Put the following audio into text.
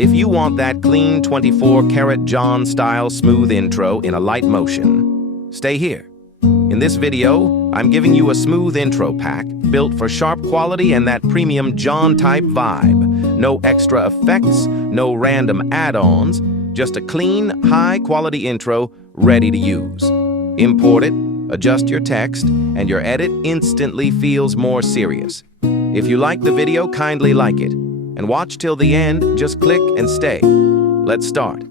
If you want that clean 24-karat John style smooth intro in Alightmotion, stay here. In this video, I'm giving you a smooth intro pack built for sharp quality and that premium John type vibe. No extra effects, no random add-ons, just a clean, high-quality intro ready to use. Import it, adjust your text, and your edit instantly feels more serious. If you like the video, kindly like it. And watch till the end, just click and stay. Let's start.